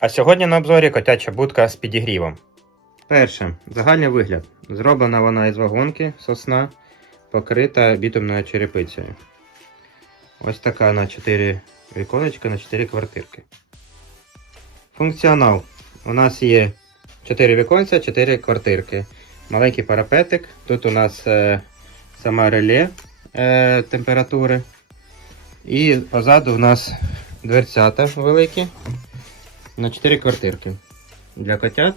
А сьогодні на обзорі котяча будка з підігрівом. Перше, загальний вигляд. Зроблена вона із вагонки сосна, покрита бітумною черепицею. Ось така на 4 віконечка на 4 квартирки. Функціонал. У нас є 4 віконця, 4 квартирки. Маленький парапетик. Тут у нас е, сама реле е, температури. І позаду у нас дверцята великі на 4 квартирки для котят.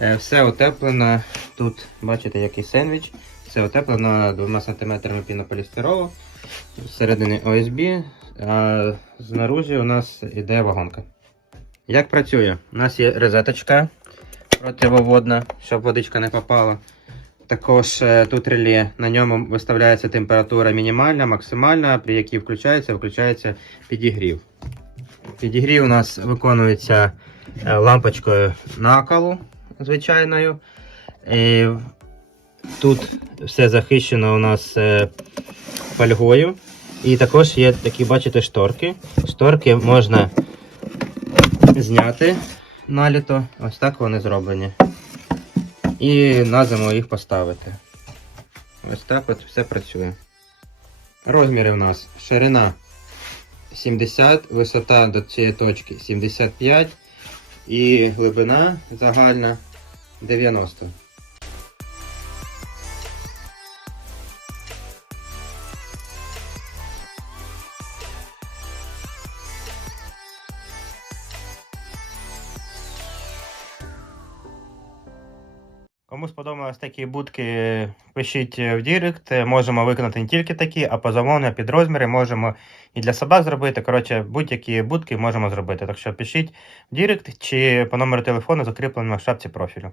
Е, Все утеплено. Тут бачите, який сендвіч. Все утеплено 2 см пінополістиролу. Всередині ОСБ, а знаружі у нас іде вагонка. Як працює? У нас є розеточка противоводна, щоб водичка не попала. Також е, тут реле, на ньому виставляється температура мінімальна, максимальна, при якій включається, включається підігрів. Підігрів у нас виконується е, лампочкою накалу звичайною. Тут все захищено у нас е, фольгою. І також є такі, бачите, шторки. Шторки можна зняти наліто. Ось так вони зроблені. І на зиму їх поставити. Ось так от все працює. Розміри у нас ширина 70, висота до цієї точки 75 і глибина загальна 90. Кому сподобались такі будки, пишіть в Дірект. Можемо виконати не тільки такі, а по замовленню під розміри можемо і для собак зробити. Коротше, будь-які будки можемо зробити. Так що пишіть в Дірект чи по номеру телефону, закріпленому в шапці профілю.